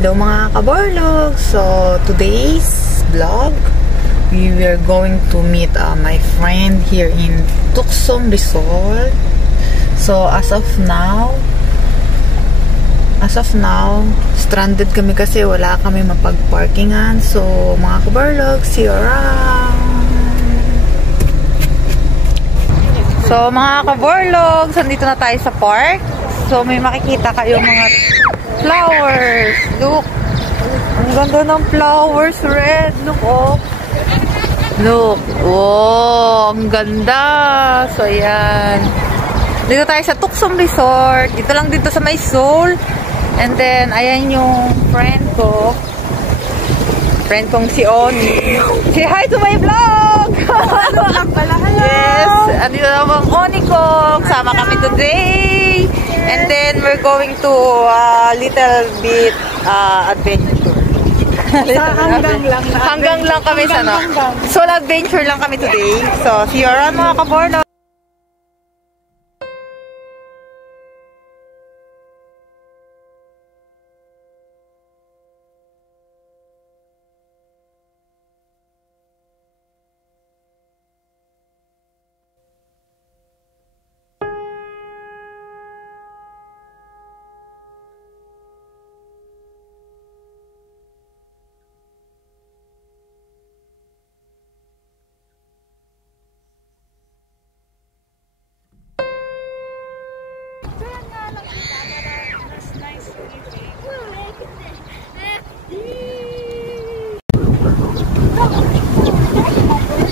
Hello mga kaborlog! So, today's vlog, we were going to meet my friend here in Tuksum Resort. So, as of now, stranded kami kasi wala kami mapag-parkingan. So, mga kaborlog, see you around! So, mga kaborlog, nandito na tayo sa park. So, may makikita kayo mga flowers. Look. Ang ganda ng flowers. Red. Look, oh. Look. Oh, ang ganda. So, ayan. Dito tayo sa Tuksum Resort. Dito lang dito sa may Seoul. And then, ayan yung friend ko. Friend kong si Oni. Say hi to my vlog! Yes. Andito naman Oni ko. Sama kami today. And then, we're going to a little bit adventure. Hanggang lang kami sa solo adventure lang kami today. So, see you around mga kaborlog.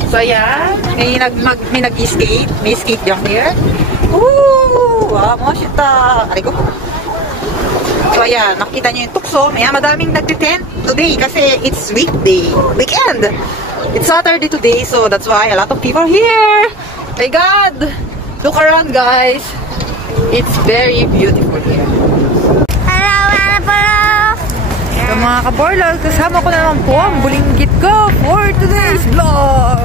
So, ayan. May nag-skate. May skate jump here. Woo! Wow, moshita. Aray ko. So, ayan. Nakita nyo yung Tuksum. Ayan, madaming nag-tent today kasi it's weekday. Weekend. It's Saturday today, so that's why a lot of people are here. My God! Look around, guys. It's very beautiful here. So, mga kaborlog, kasama ko na naman po ang bulinggit ko for today's vlog.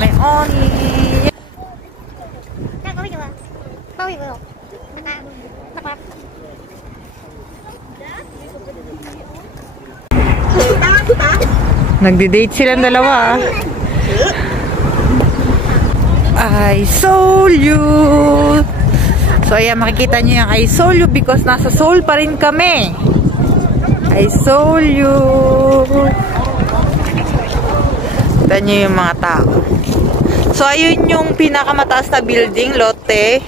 May Oni. Nagde-date silang dalawa. I sold you. So, ayan, makikita nyo yung I sold you because nasa Seoul pa rin kami. I sold you. Kita nyo yung mga tao. So, ayun yung pinakamataas na building, Lotte.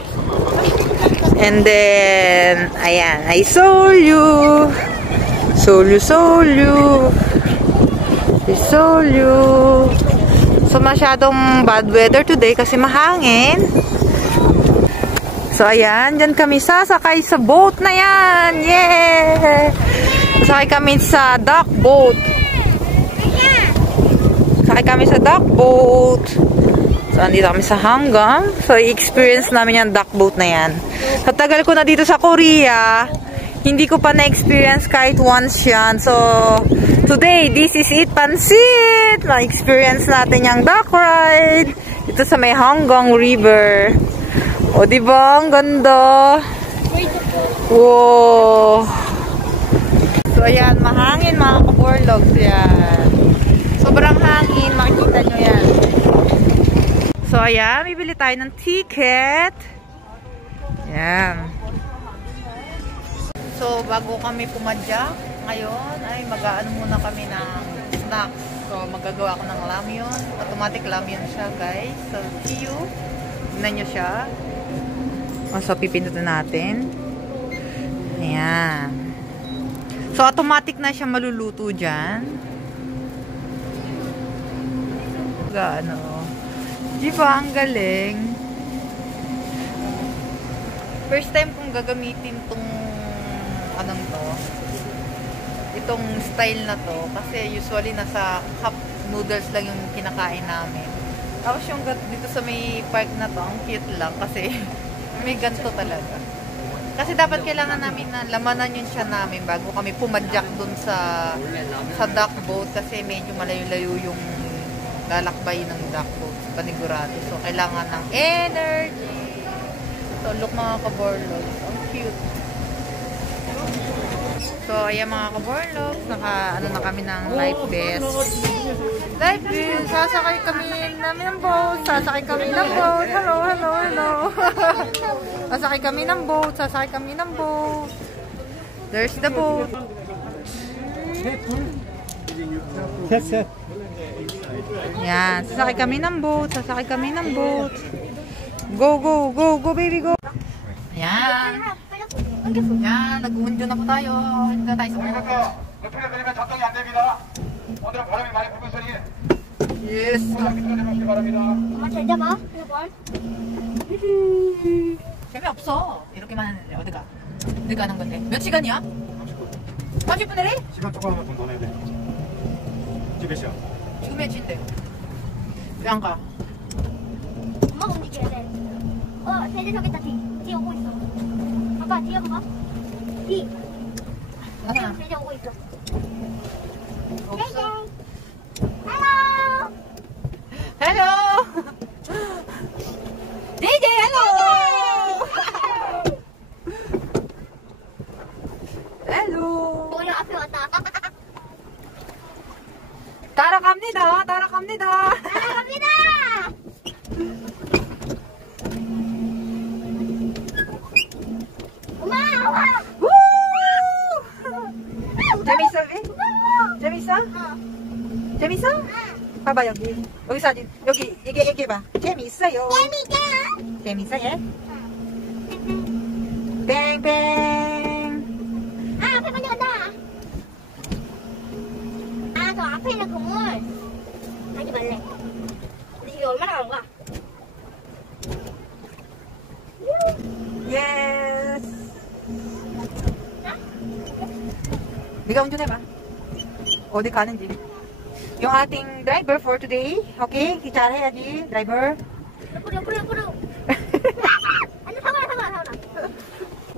And then, ayan, I sold you. Sold you, sold you. I sold you. So, masyadong bad weather today kasi mahangin. So, ayan, dyan kami sasakay sa boat na yan. Yeah! Sakay kami sa duck boat. So, andito kami sa Hanggang. So, i-experience namin yung duck boat na yan. Sa tagal ko na dito sa Korea, hindi ko pa na-experience kahit once yan. So, today, this is it, pansit! Na-experience natin yung duck ride. Ito sa may Hanggang River. O, diba? Ang ganda. Wow! So, ayan, mahangin mga kaborlog. Ayan. Sobrang hangin. Makikita nyo yan. So, ayan, bibili tayo ng ticket. Ayan. So, bago kami pumadyak, ngayon ay mag-aano muna kami ng snacks. So, magagawa ko ng ramyun. Automatic ramyun siya, guys. So, see you. Tignan nyo siya. So, pipindutin natin. Ayan. So, automatic na siya maluluto dyan. Ano. Di ba? Ang galing. First time kong gagamitin tong anong to. Itong style na to. Kasi usually nasa cup noodles lang yung kinakain namin. Tapos yung dito sa may park na to, ang cute lang. Kasi may ganito talaga. Kasi dapat kailangan namin na lamanan yung siya namin bago kami pumadyak dun sa duck boat kasi medyo malayo-layo yung lalakbay ng duck boat panigurado. So, kailangan ng energy. So, look mga kaborlog. Ang cute. So, ayan mga kaborlogs, ano na kami ng life vest. Life vest, sasakay kami ng boat, sasakay kami ng boat. Hello, hello, hello. Sasakay kami ng boat, sasakay kami ng boat. There's the boat. Yan, sasakay kami ng boat, sasakay kami ng boat. Go, go, go, go baby, go. Ayan. Yan, nag-unjo na po tayo. Hindi na tayo sa boat. Yes. 재미없어. 이렇게만 하는데 어디가? 어디 가는 건데? 몇 시간이야? 30분 내리? 시간 조금 하면 돈 더 내야 돼. 지금 몇 시야? 지금 몇 시인데? 왜 안 가? 엄마가 움직여야 돼. 쟤네 저기 있다, 뒤. 뒤 오고 있어. 아빠, 뒤에 봐봐. 뒤. 하나. 쟤네 오고 있어. 없어. 헬로! 헬로. JJ 헬로. 헬로. 너희 앞에 왔다. 따라갑니다. 따라갑니다. 갑니다! 엄마, 엄마! 우! 재밌어? 재밌어? 재밌어? 봐봐 여기. 여기 사진. 여기 이게 봐. 재밌어요. 재밌다! 재밌어 얘? 뱅뱅. 아, 앞에 먼저 간다! 아, 저 앞에 있는 건물. 가지 말래. 근데 이게 얼마나 가는 거야? 예스. 네가 운전해봐. 어디 가는지. yung ating driver for today. Okay? 잘해야지, driver. 옆으로. 아니, 사과라.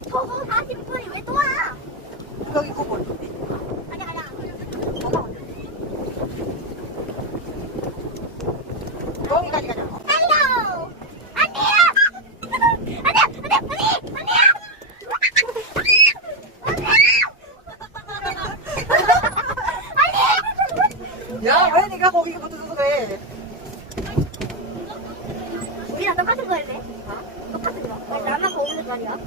저거 40분이 왜 또 와? 여기 구분. 가자. 여기까지 가자. 달려! 안 돼요! 안 돼요! 야, 왜 네가 거기 붙어서 그래? 우리랑 똑같은 거였네. 똑같은 거. 왜 나만 거울을 말이야?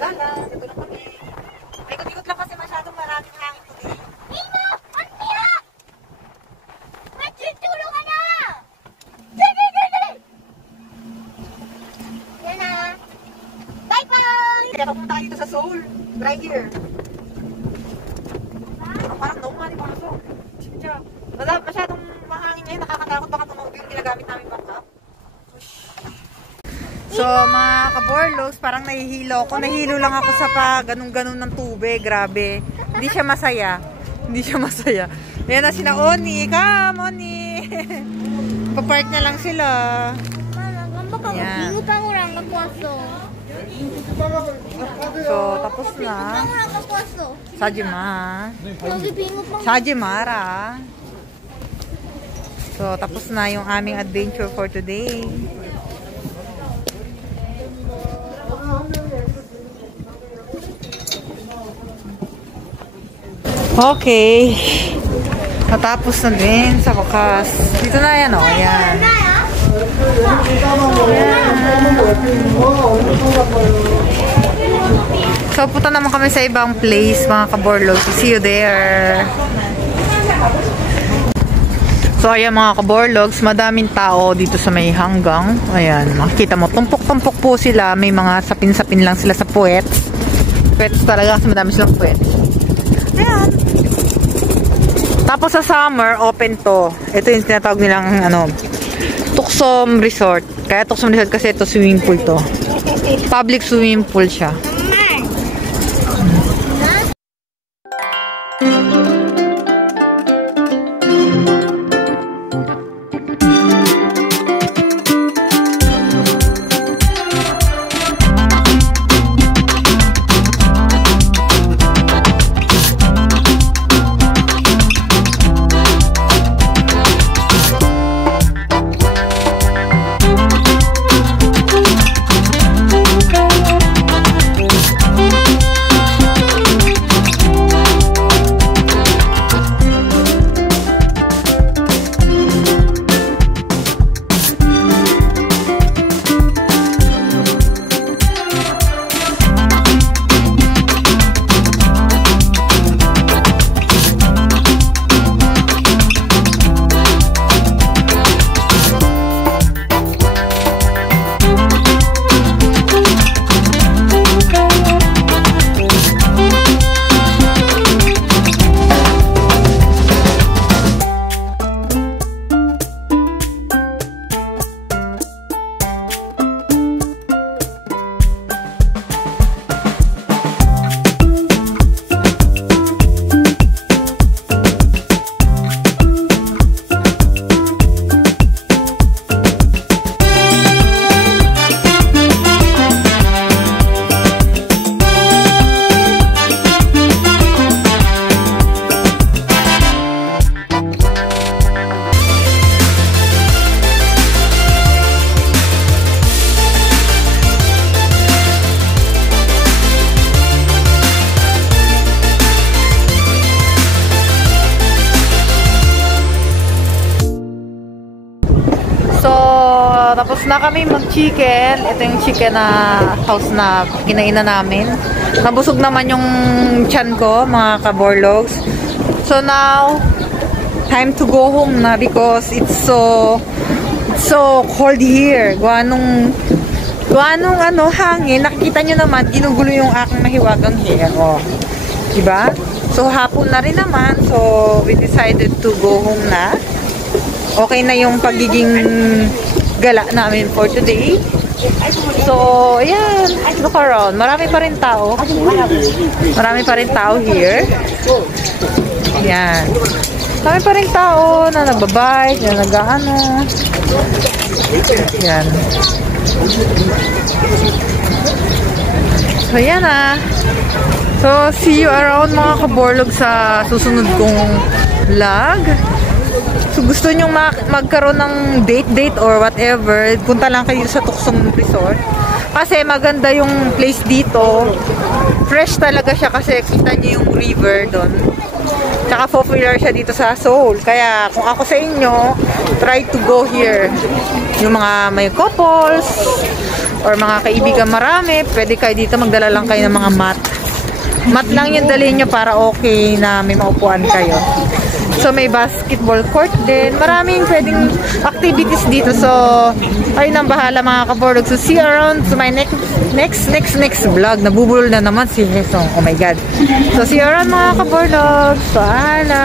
Lala, dito na kami. Ikot-ikot lang kasi masyadong maraming hangin today. 이모! 언니야! 왜 뒤쪽으로 가냐? 네! 연아. 바이바이! Kaya papunta tayo dito sa Seoul. Right here. Parang 너무 많이 벌었어. 진짜. Wala masyadong mahangin ngayon. Nakakatakot baka tumunog yung ginagamit namin backup. So, mga kaborlos, parang nahihilo ako. Nahihilo lang ako sa ganun-ganun ng tubig. Grabe. Hindi siya masaya. Ayan na sila Oni. Come, Oni. Papark na lang sila. 깜빡하고 야. 비누방울 안 갖고 왔어. So, tapos na. 비누방울 안 갖고 왔어. Sajima. 여기 비누방울. Sajimara. So, tapos na yung aming adventure for today. Okay. Natapos na din sa wakas. Dito na yan, o. Yan. So, punta naman kami sa ibang place, mga kaborlog. See you there. So, ayan mga kaborlogs, madaming tao dito sa may hanggang. Ayan, makikita mo, tumpok-tumpok po sila. May mga sapin-sapin lang sila sa puwets. Puwets talaga kasi madami silang puwets. Ayan. Tapos sa summer, open to. Ito yung tinatawag nilang, Tuksom Resort. Kaya Tuksom Resort kasi ito swimming pool to. Public swimming pool siya. na kami mag-chicken. Ito yung chicken na house na kinainan namin. Nabusog naman yung tiyan ko, mga kaborlogs. So now, time to go home na because it's so cold here. Gawa nung hangin. Nakikita nyo naman, ginugulo yung aking mahiwagang hair. Oh. Diba? So, hapon na rin naman. So, we decided to go home na. Okay na yung pagiging gala namin for today. So, ayan. Look around. Marami pa rin tao. Marami pa rin tao here. Ayan. Marami pa rin tao na nagbabike, na nag-ano. Ayan. So, ayan ah. So, see you around mga kaborlog sa susunod kong vlog. So, gusto nyo magkaroon ng date or whatever, punta lang kayo sa Tuksong Resort. Kasi maganda yung place dito. Fresh talaga siya kasi kita nyo yung river doon. Tsaka popular siya dito sa Seoul. Kaya kung ako sa inyo, try to go here. Yung mga may couples or mga kaibigan marami, pwede kayo dito, magdala lang kayo ng mga mat. Mat lang yung dalhin nyo para okay na may maupuan kayo. So, may basketball court din. Maraming pwedeng activities dito. So, ayun ang bahala mga kaborlog. So, see you around to my next vlog. Nabubulol na naman si Hesong. Oh my God. So, see you around mga kaborlog. Paalam!